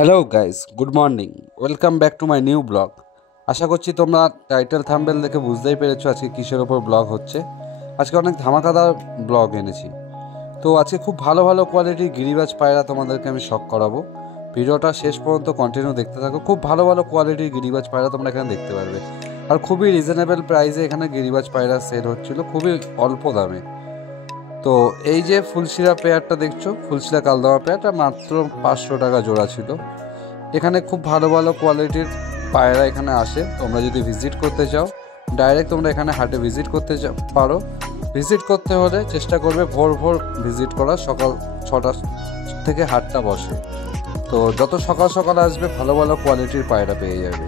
Hello guys, good morning. Welcome back to my new blog. আশা করছি তোমরা title thumbnail দেখে বুঝতেই পেরেছো আজকে কিসের ওপর ব্লগ হচ্ছে। আজকে অনেক ধামাকাদার ব্লগ এনেছি। তো আজকে খুব ভালো ভালো কোয়ালিটির গিরিবাজ পায়রা তোমাদেরকে আমি শখ করাবো। ভিডিওটা শেষ পর্যন্ত কন্টিনিউ দেখতে থাকো। খুব ভালো ভালো কোয়ালিটির গিরিবাজ পায়রা তোমরা এখানে দেখতে পারবে, আর খুবই রিজনেবল প্রাইসে এখানে গিরিবাজ পায়রা সেল হচ্ছিল, খুবই অল্প দামে। তো এই যে ফুলশিরা পেয়ারটা দেখছো, ফুলশিরা কালদামা পেয়ারটা মাত্র 500 টাকা জোড়া ছিল। এখানে খুব ভালো ভালো কোয়ালিটির পায়রা এখানে আসে। তোমরা যদি ভিজিট করতে চাও, ডাইরেক্ট তোমরা এখানে হাটে ভিজিট করতে পারো। ভিজিট করতে হলে চেষ্টা করবে ভোর ভোর ভিজিট করা, সকাল 6টা থেকে হাটটা বসে। তো যত সকাল সকাল আসবে ভালো ভালো কোয়ালিটির পায়রা পেয়ে যাবে।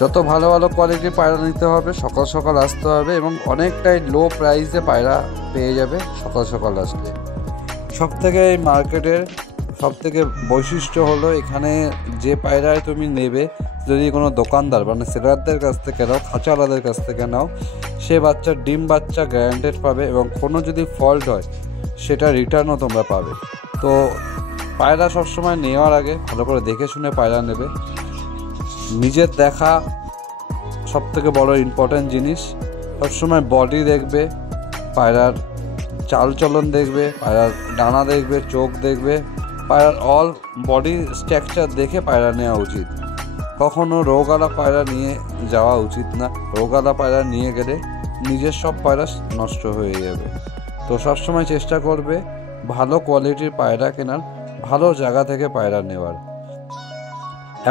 যত ভালো ভালো কোয়ালিটির পায়রা নিতে হবে সকাল সকাল আসতে হবে, এবং অনেকটাই লো প্রাইসে পায়রা পেয়ে যাবে সকাল সকাল আসলে। সবথেকে এই মার্কেটের সবথেকে বৈশিষ্ট্য হলো এখানে যে পায়রায় তুমি নেবে, যদি কোনো দোকানদার মানে সেলারদের কাছ থেকে নাও, খাঁচাওয়ালাদের কাছ থেকে নাও, সে বাচ্চার ডিম বাচ্চা গ্যারান্টেড পাবে, এবং কোনো যদি ফল্ট হয় সেটা রিটার্নও তোমরা পাবে। তো পায়রা সবসময় নেওয়ার আগে ভালো করে দেখে শুনে পায়রা নেবে। নিজের দেখা সবথেকে বড় ইম্পর্ট্যান্ট জিনিস। সবসময় বডি দেখবে, পায়রার চালচলন দেখবে, পায়রার ডানা দেখবে, চোখ দেখবে, পায়রার অল বডি স্ট্রাকচার দেখে পায়রা নেওয়া উচিত। কখনো রোগালা পায়রা নিয়ে যাওয়া উচিত না। রোগালা পায়রা নিয়ে গেলে নিজের সব পায়রা নষ্ট হয়ে যাবে। তো সবসময় চেষ্টা করবে ভালো কোয়ালিটির পায়রা কেনার, ভালো জায়গা থেকে পায়রা নেওয়ার।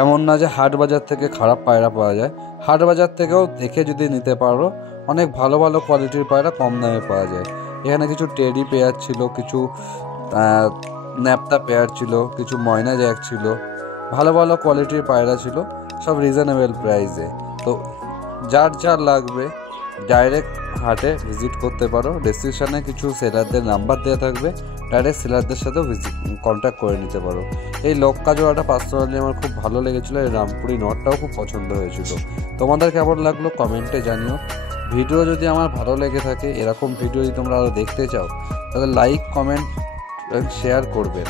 এমন না যে হাট বাজার থেকে খারাপ পায়রা পাওয়া যায়, হাট বাজার থেকেও দেখে যদি নিতে পারো অনেক ভালো ভালো কোয়ালিটির পায়রা কম দামে পাওয়া যায়। এখানে কিছু টেডি পেয়ার ছিল, কিছু ন্যাপটা পেয়ার ছিল, কিছু ময়না জ্যাক ছিল, ভালো ভালো কোয়ালিটির পায়রা ছিল, সব রিজনেবল প্রাইসে। তো যার যার লাগবে ডাইরেক্ট হাটে ভিজিট করতে পারো। ডেসক্রিপশানে কিছু সেলারদের নাম্বার দেওয়া থাকবে, ডাইরেক্ট সেলারদের সাথেও কন্ট্যাক্ট করে নিতে পারো। এই লক্কা জোড়াটা পার্সোনালি আমার খুব ভালো লেগেছিলো, এই রামপুরি নটটাও খুব পছন্দ হয়েছিল। তোমাদের কেমন লাগলো কমেন্টে জানিও। ভিডিও যদি আমার ভালো লেগে থাকে, এরকম ভিডিও যদি তোমরা আরও দেখতে চাও, তাহলে লাইক, কমেন্ট, শেয়ার করবেন।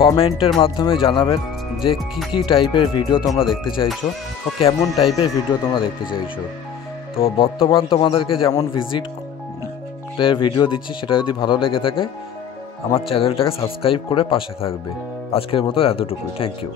কমেন্টের মাধ্যমে জানাবেন যে কী টাইপের ভিডিও তোমরা দেখতে চাইছো ও কেমন টাইপের ভিডিও তোমরা দেখতে চাইছো। তো বর্তমান তোমাদেরকে যেমন ভিজিটের ভিডিও দিচ্ছি, সেটা যদি ভালো লেগে থাকে আমার চ্যানেলটাকে সাবস্ক্রাইব করে পাশে থাকবে। আজকের মতো এতটুকুই। Thank you.